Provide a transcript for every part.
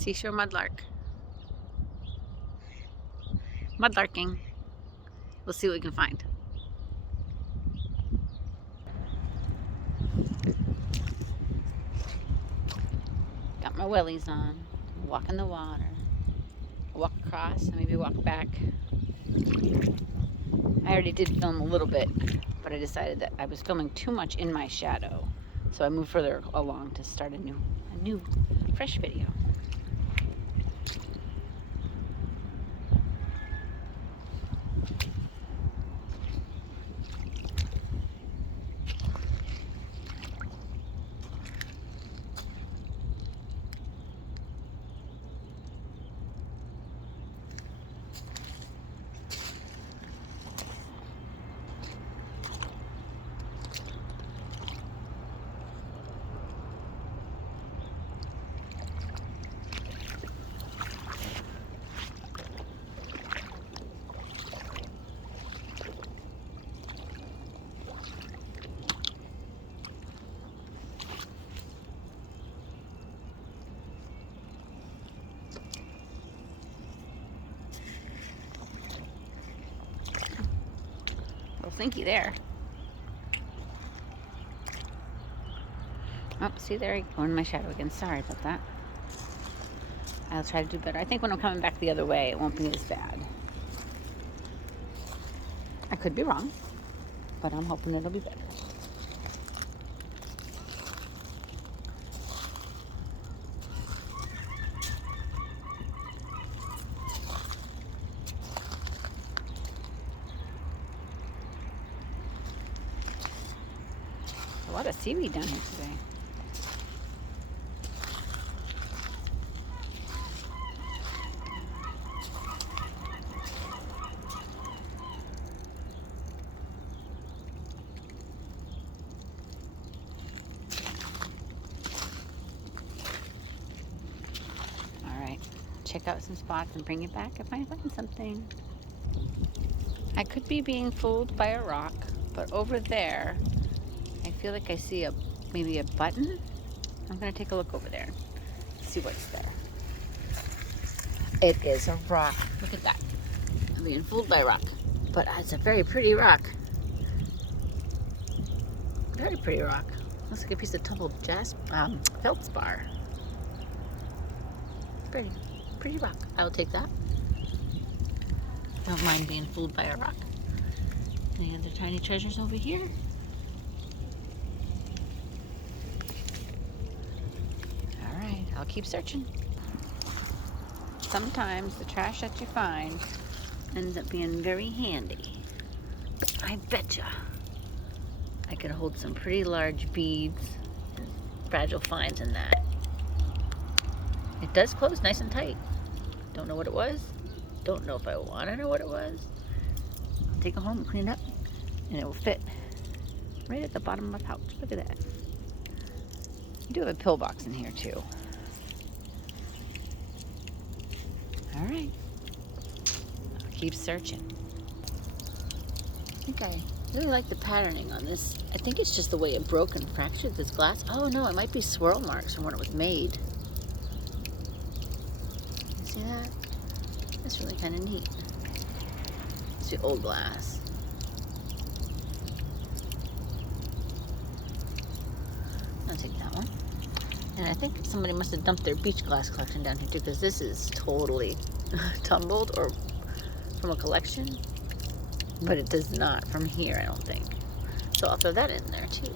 Seashore mudlark. Mudlarking. We'll see what we can find. Got my wellies on. Walk in the water. Walk across and maybe walk back. I already did film a little bit, but I decided that I was filming too much in my shadow. So I moved further along to start a new fresh video. Little thinky there. Oh, see there, I go in my shadow again. Sorry about that. I'll try to do better. I think when I'm coming back the other way, it won't be as bad. I could be wrong, but I'm hoping it'll be better. A lot of seaweed down here today. Check out some spots and bring it back if I find something. I could be being fooled by a rock, but over there, I feel like I see maybe a button. I'm gonna take a look over there, see what's there. It is a rock. Look at that. I'm being fooled by a rock, but it's a very pretty rock. Very pretty rock. Looks like a piece of tumbled feldspar. Pretty rock. I'll take that. Don't mind being fooled by a rock. Any other tiny treasures over here? Alright, I'll keep searching. Sometimes the trash that you find ends up being very handy. I betcha I could hold some pretty large beads and fragile finds in that. It does close nice and tight. Don't know what it was. Don't know if I want to know what it was. I'll take it home and clean it up, and it will fit right at the bottom of my pouch. Look at that. I do have a pillbox in here too. All right. I'll keep searching. I think I really like the patterning on this. I think it's just the way it broke and fractured this glass. Oh no, it might be swirl marks from when it was made. See that? That's really kind of neat. It's the old glass. I'll take that one. And I think somebody must have dumped their beach glass collection down here too, because this is totally tumbled or from a collection. But it does not from here, I don't think. So I'll throw that in there too.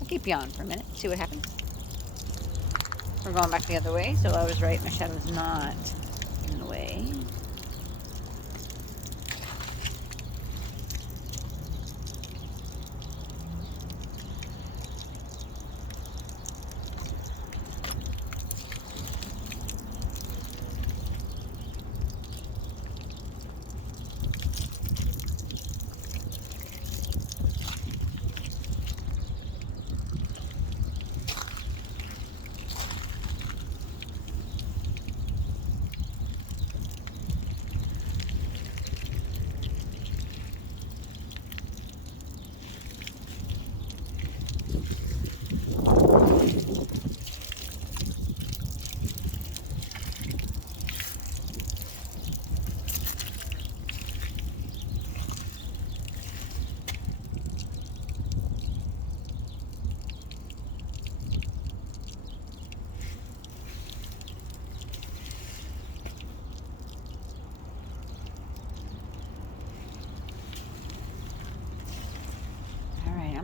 I'll keep you on for a minute, see what happens. We're going back the other way, so I was right, my shadow is not in the way.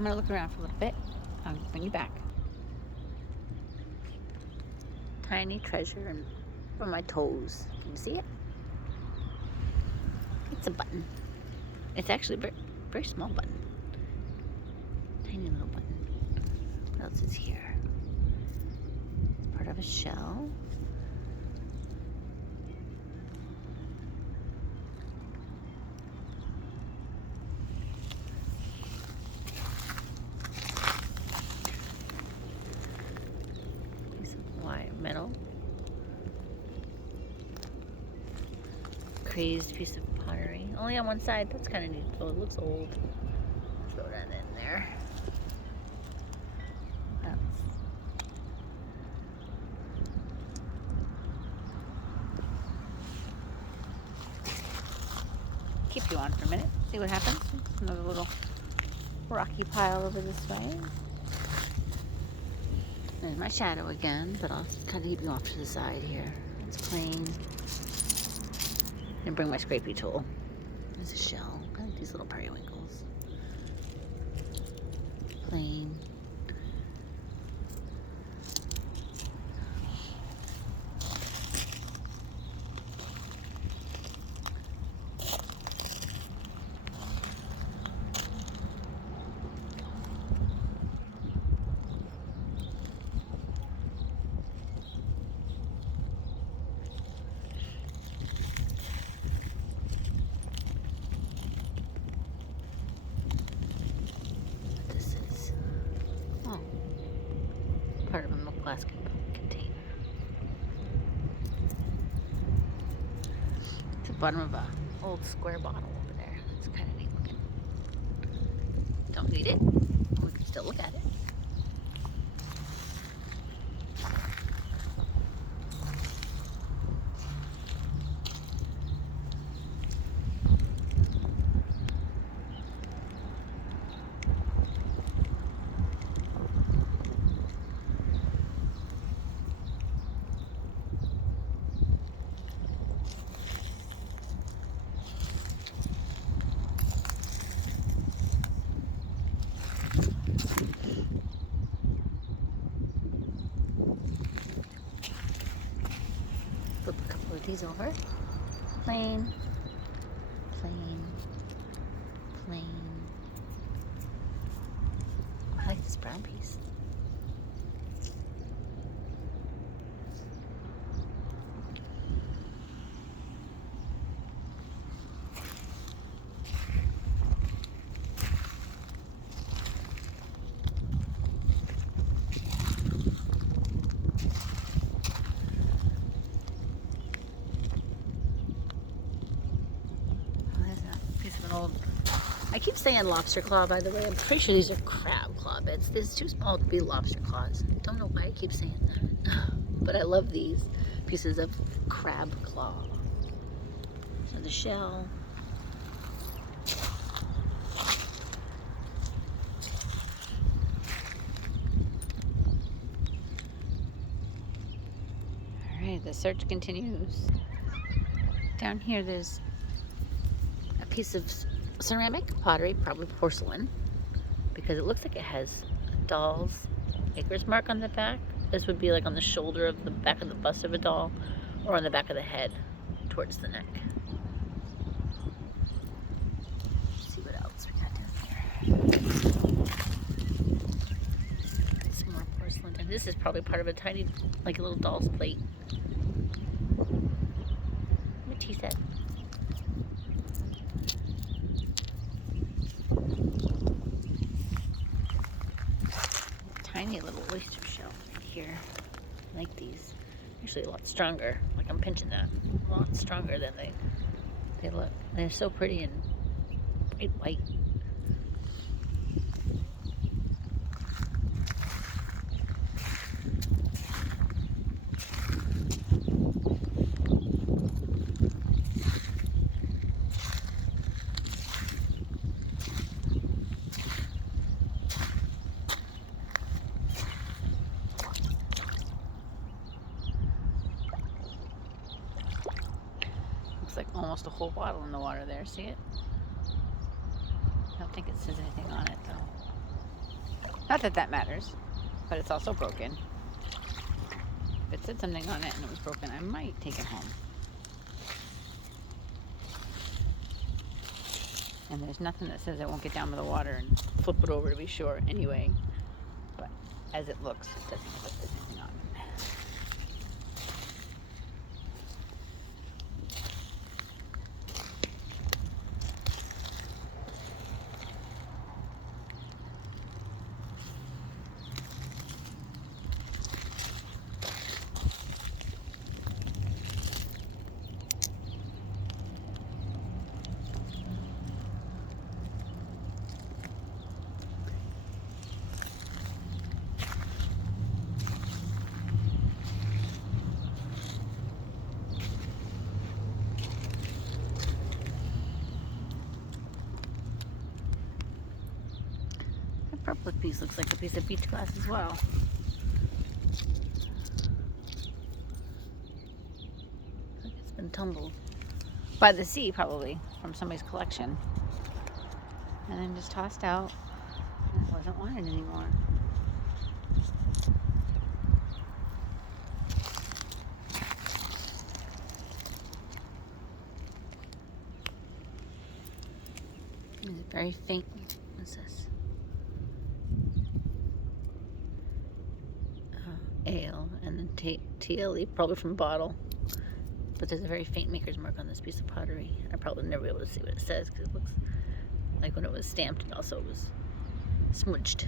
I'm gonna look around for a little bit. I'll bring you back. Tiny treasure for my toes. Can you see it? It's a button. It's actually a very, very small button. Tiny little button. What else is here? It's part of a shell. Piece of wire metal. Crazed piece of pottery. Only on one side. That's kind of neat. So it looks old. Throw that in there. What else? Keep you on for a minute. See what happens. Another little rocky pile over this way. There's my shadow again, but I'll kind of keep you off to the side here. It's plain. And bring my scrapey tool. There's a shell. Kind of these little periwinkles. Plain. Part of a milk glass container. It's the bottom of a old square bottle over there. It's kind of neat looking. Don't need it. We can still look at it. Flip a couple of these over. Plain, plain, plain. I like this brown piece. I keep saying lobster claw, by the way. I'm pretty sure these are crab claw bits. This is too small to be lobster claws. Don't know why I keep saying that. But I love these pieces of crab claw. So the shell. Alright, the search continues. Down here there's a piece of ceramic pottery, probably porcelain, because it looks like it has a doll's maker's mark on the back. This would be like on the shoulder of the back of the bust of a doll, or on the back of the head towards the neck. Let's see what else we got down here. Some more porcelain, and this is probably part of a tiny, like a little doll's plate. What tea set? Tiny little oyster shell right here. I like these. Actually a lot stronger. Like I'm pinching that. A lot stronger than they look. They're so pretty and bright white. Looks like almost a whole bottle in the water there. See it? I don't think it says anything on it though. Not that that matters, but it's also broken. If it said something on it and it was broken, I might take it home. And there's nothing that says it won't get down to the water and flip it over to be sure anyway. But as it looks, it doesn't look like there's anything on it. That purple piece looks like a piece of beach glass as well. It's been tumbled by the sea, probably, from somebody's collection. And then just tossed out. And it wasn't wanted anymore. It's very faint. What's this? Ale, and then TLE, probably from bottle. But there's a very faint maker's mark on this piece of pottery. I probably never be able to see what it says because it looks like when it was stamped, it also was smudged.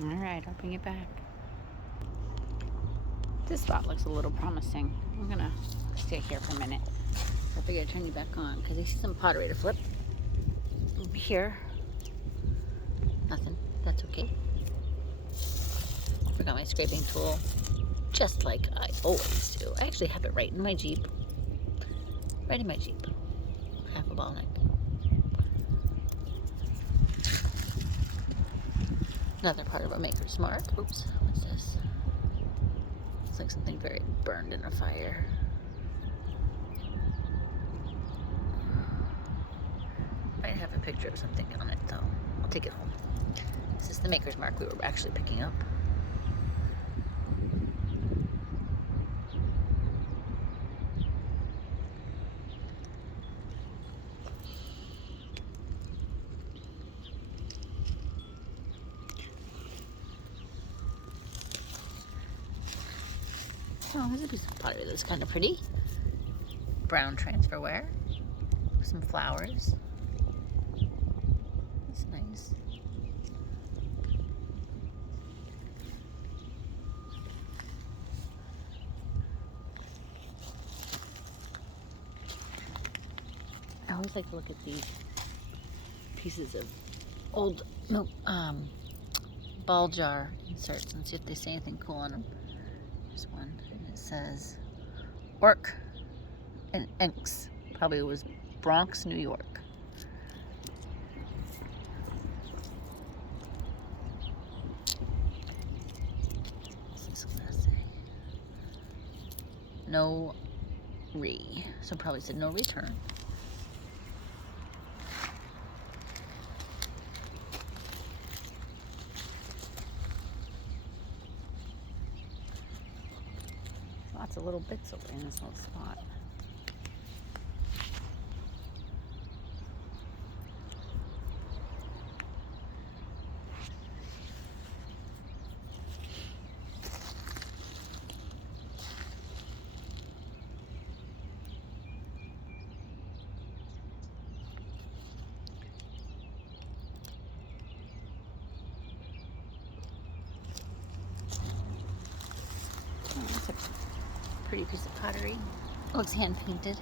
All right, I'll bring it back. This spot looks a little promising. I'm gonna stay here for a minute. I figure I'd turn you back on because I see some pottery to flip. Over here. Nothing. That's okay. Forgot my scraping tool. Just like I always do. I actually have it right in my Jeep. Right in my Jeep. Half a ball neck. Another part of a maker's mark. Oops, what's this? Looks like something very burned in a fire. Might have a picture of something on it though. I'll take it home. This is the maker's mark we were actually picking up. Oh, there's a piece of pottery that's kind of pretty. Brown transferware. Some flowers. That's nice. I always like to look at these pieces of old milk, ball jar inserts and see if they say anything cool on them. There's one, and it says Orc and Inks. Probably it was Bronx, New York. What's this gonna say? No so probably said no return. lots of little bits over in this little spot. Oh, that's a pretty piece of pottery. Looks hand painted.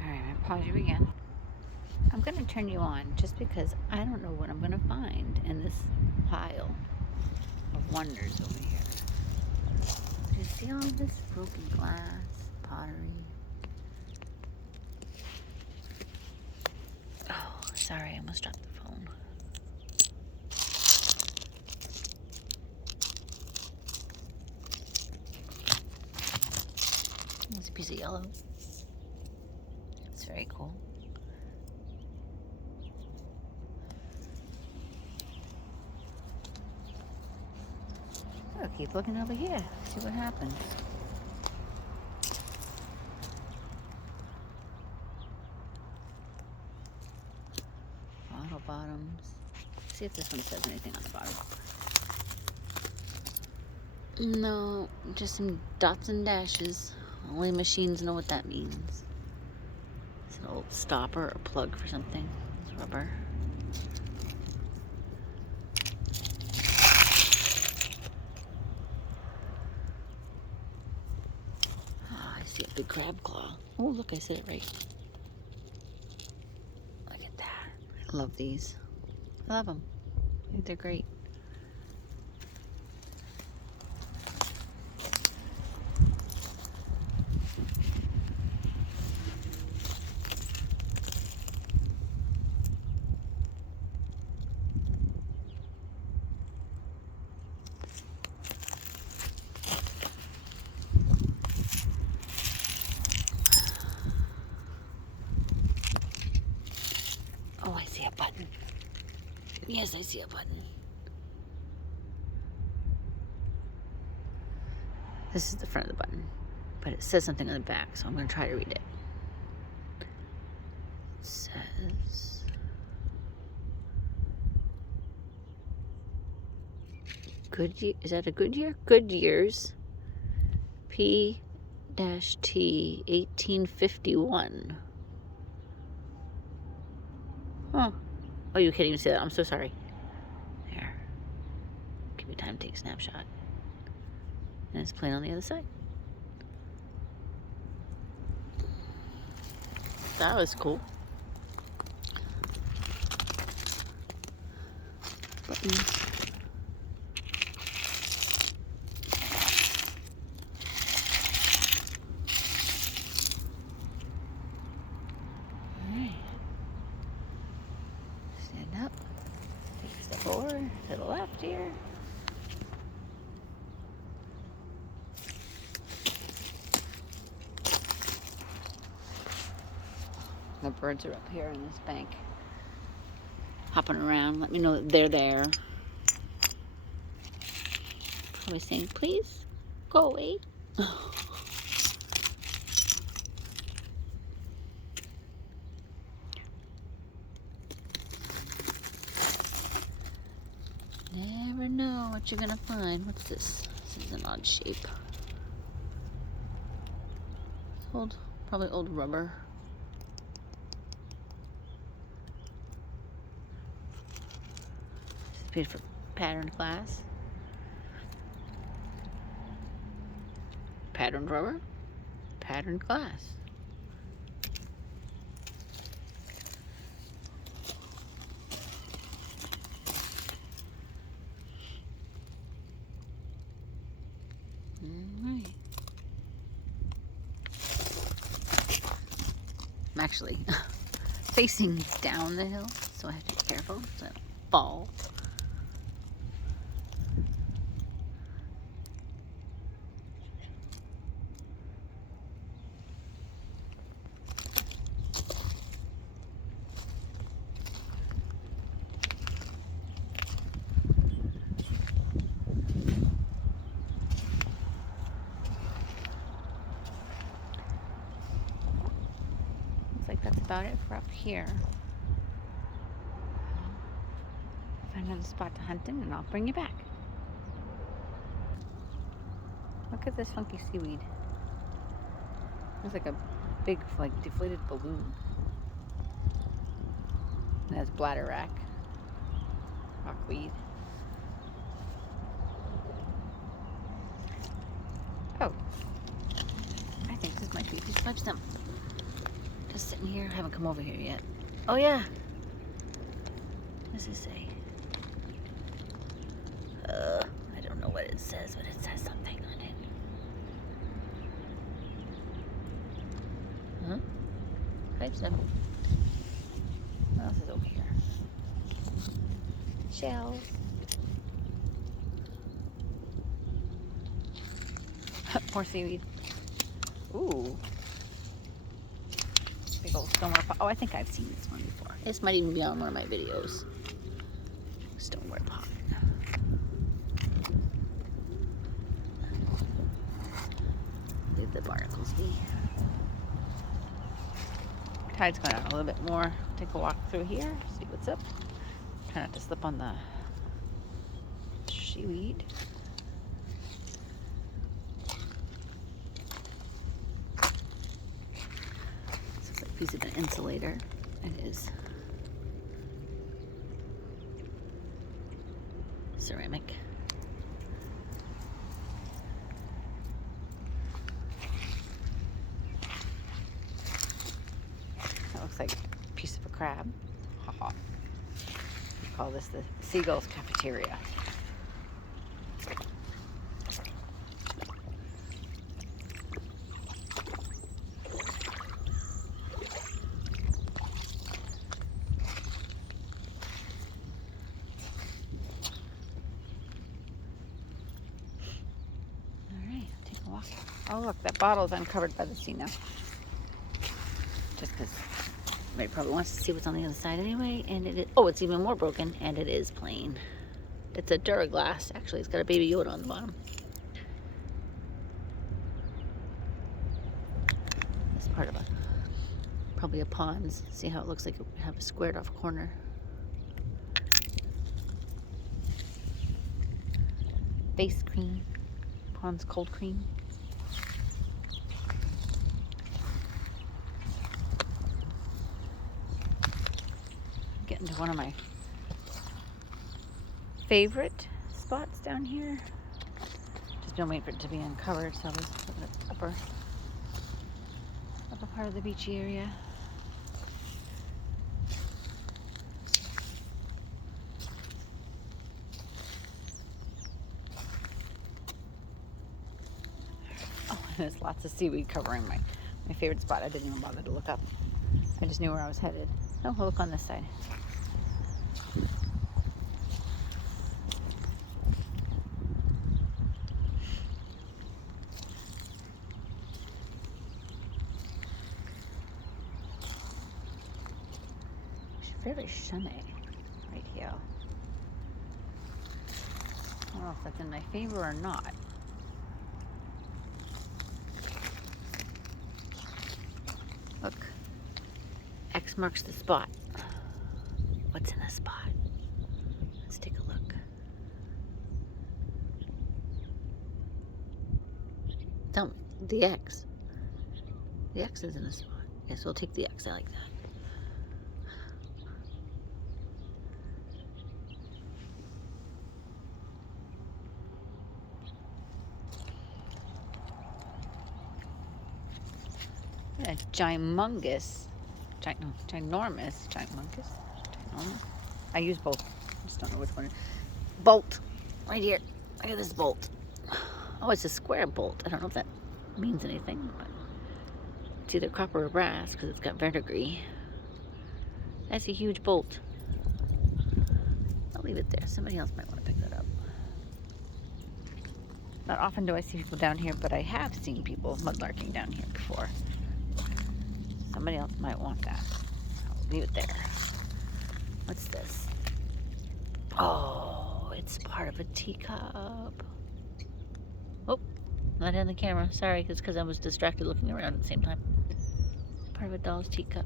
Alright, I'm gonna pause you again. I'm gonna turn you on just because I don't know what I'm gonna find in this pile of wonders over here. Do you see all this broken glass, pottery? Oh, sorry, I almost dropped the phone. There's a piece of yellow. It's very cool. I'll keep looking over here, see what happens. Bottle bottoms. See if this one says anything on the bottom. No, just some dots and dashes. Only machines know what that means. It's an old stopper or plug for something. It's rubber. Oh, I see a big crab claw. Oh, look, I said it right. Look at that. I love these. I love them. I think they're great. Oh, I see a button. Yes, I see a button. This is the front of the button, but it says something on the back, so I'm going to try to read it. It says... Goodyear, is that a Goodyear? Goodyear's P-T 1851. Huh. Oh, you can't even see that. I'm so sorry. There. Give me time to take a snapshot. And it's playing on the other side. That was cool. Buttons. Alright. Stand up. Take a step forward to the left here. The birds are up here on this bank, hopping around. Let me know that they're there. Probably saying, please, go away. Never know what you're gonna find. What's this? This is an odd shape. It's old, probably old rubber. Beautiful patterned glass. Patterned rubber. Patterned glass. Alright. I'm actually facing down the hill, so I have to be careful so I don't fall. that's about it for up here. Find another spot to hunt in and I'll bring you back. Look at this funky seaweed. It's like a big, like, deflated balloon. And that's bladderwrack, rockweed. Oh, I think this might be a piece of pipe stem. Just sitting here. I haven't come over here yet. Oh yeah. What does it say? I don't know what it says, but it says something on it. Huh? Pipe stem. What else is over here? Shells. More seaweed. Ooh. Big old stoneware pot. Oh, I think I've seen this one before. This might even be on one of my videos. Stoneware pot. Leave the barnacles be. Tide's going out a little bit more. Take a walk through here, see what's up. Try not to slip on the seaweed. This looks like a piece of an insulator. It is ceramic. That looks like a piece of a crab. Haha. We call this the Seagull's Cafeteria. Oh look, that bottle's uncovered by the sea now. Just because everybody probably wants to see what's on the other side anyway. And it is, oh, it's even more broken, and it is plain. It's a Duraglass. Actually, it's got a Baby Yoda on the bottom. It's part of probably a Pond's. See how it looks like it would have a squared off corner. Face cream. Pond's cold cream. Getting to one of my favorite spots down here. Just been waiting for it to be uncovered, so this is the upper part of the beachy area. Oh, and there's lots of seaweed covering my favorite spot. I didn't even bother to look up. I just knew where I was headed. Oh, we'll look on this side. Very shiny right here. I don't know if that's in my favor or not. Look, X marks the spot. What's in the spot? Let's take a look. Tell me, the X. The X is in the spot. Yes, we'll take the X. I like that. A ginormous. I use both. I just don't know which one. Bolt. Right here. Look at this bolt. Oh, it's a square bolt. I don't know if that means anything, but it's either copper or brass because it's got verdigris. That's a huge bolt. I'll leave it there. Somebody else might want to pick that up. Not often do I see people down here, but I have seen people mudlarking down here before. Somebody else might want that. I'll leave it there. What's this? Oh, it's part of a teacup. Oh, not in the camera. Sorry, it's because I was distracted looking around at the same time. Part of a doll's teacup.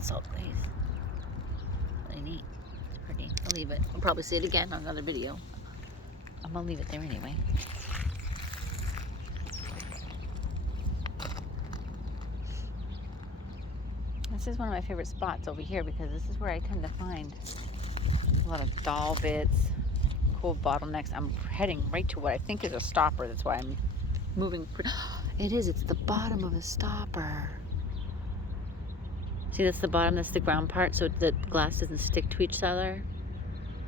that salt glaze. Really neat. It's pretty. I'll leave it. I'll probably see it again on another video. I'm gonna leave it there anyway. This is one of my favorite spots over here because this is where I tend to find a lot of doll bits, cool bottlenecks. I'm heading right to what I think is a stopper. That's why I'm moving. It is. It's the bottom of a stopper. See, that's the bottom. That's the ground part, so the glass doesn't stick to each other.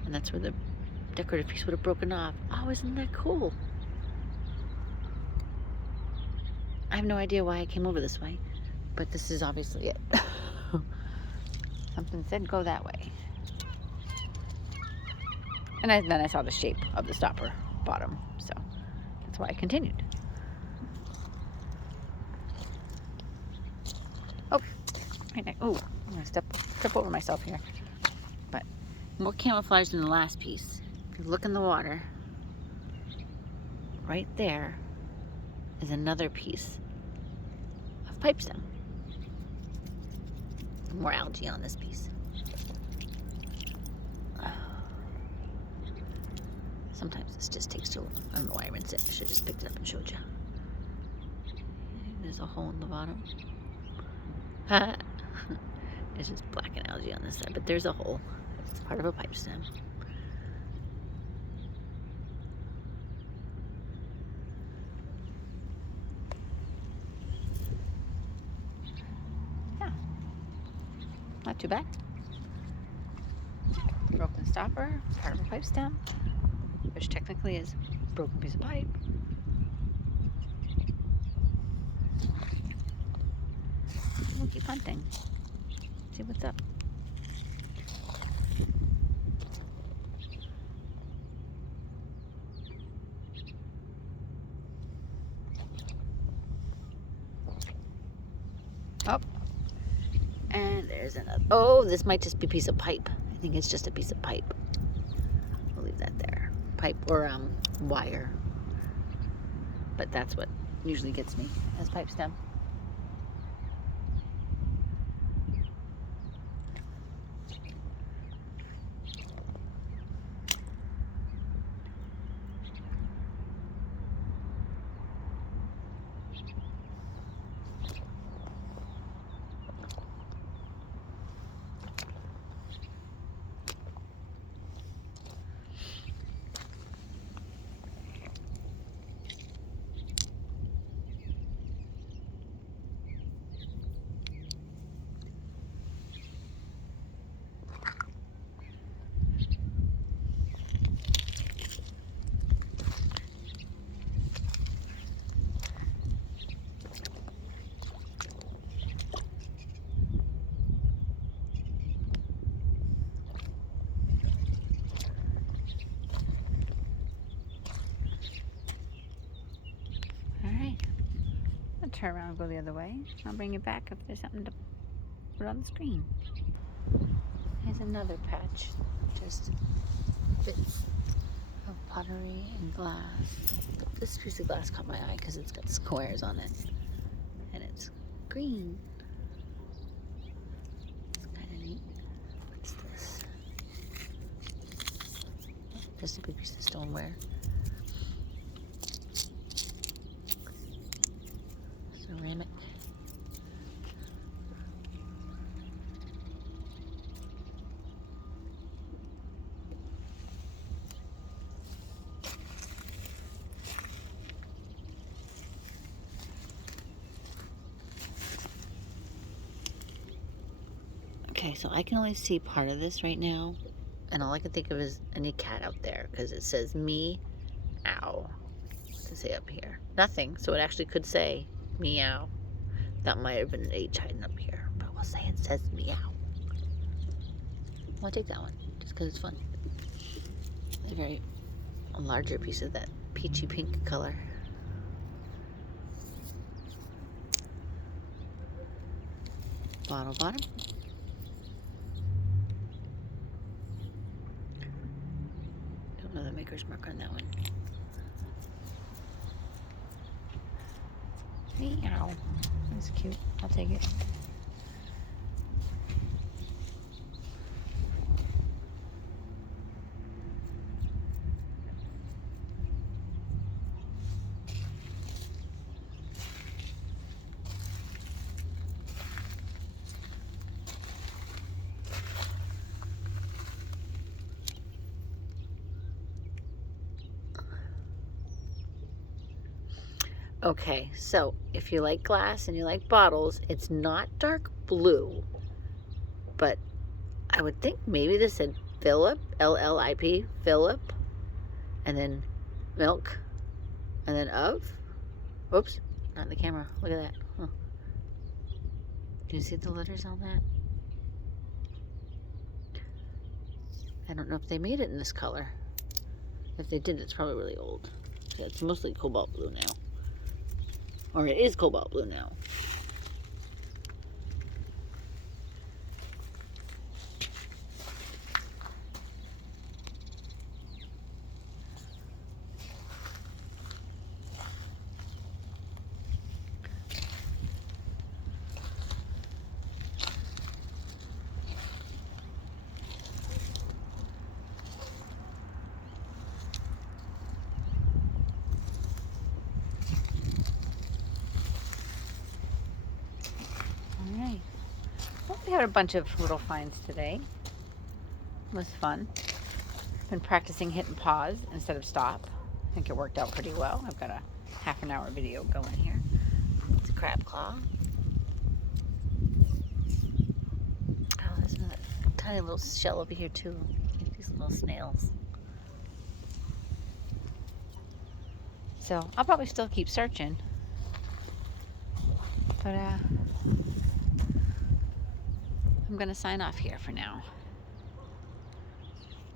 And that's where the decorative piece would have broken off. Oh, isn't that cool? I have no idea why I came over this way, but this is obviously it. Something said go that way. And then I saw the shape of the stopper bottom, so that's why I continued. Oh, right next. Oh, I'm gonna step over myself here. But more camouflage than the last piece. If you look in the water, right there is another piece of pipe stem. More algae on this piece. Sometimes this just takes too long. I don't know why I rinsed it. I should have just picked it up and showed you. There's a hole in the bottom. It's just black and algae on this side, but there's a hole. It's part of a pipe stem. Yeah. Not too bad. Broken stopper, part of a pipe stem, which technically is a broken piece of pipe. We'll keep hunting. See what's up. Oh, and there's another. Oh, this might just be a piece of pipe. I think it's just a piece of pipe. We'll leave that there. Pipe or wire. But that's what usually gets me as pipe stem. Turn around and go the other way. I'll bring it back if there's something to put on the screen. Here's another patch. Just bits of pottery and glass. This piece of glass caught my eye because it's got squares on it. And it's green. It's kind of neat. What's this? Just a big piece of stoneware. Ceramic. Okay, so I can only see part of this right now, and all I can think of is any cat out there because it says me, ow. What's it say up here? Nothing. So it actually could say meow. That might have been an H hiding up here, but we'll say it says meow. I'll take that one just because it's fun. It's a larger piece of that peachy pink color. Bottle bottom. Don't know the maker's mark on that one. Meow. That's cute. I'll take it. Okay, so if you like glass and you like bottles, it's not dark blue, but I would think maybe this said Philip, L-L-I-P, Philip, and then milk, and then of. Oops, not in the camera. Look at that. Huh. Do you see the letters on that? I don't know if they made it in this color. If they did, it's probably really old. Yeah, it's mostly cobalt blue now. Or it is cobalt blue now. Alright. Well, we had a bunch of little finds today. It was fun. Been practicing hitting pause instead of stop. I think it worked out pretty well. I've got a half an hour video going here. It's a crab claw. Oh, there's another tiny little shell over here too. These little snails. So I'll probably still keep searching. But I'm gonna sign off here for now.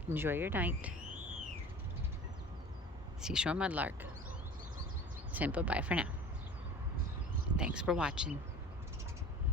Enjoy your night. Seashore Mudlark. Saying bye-bye for now. Thanks for watching.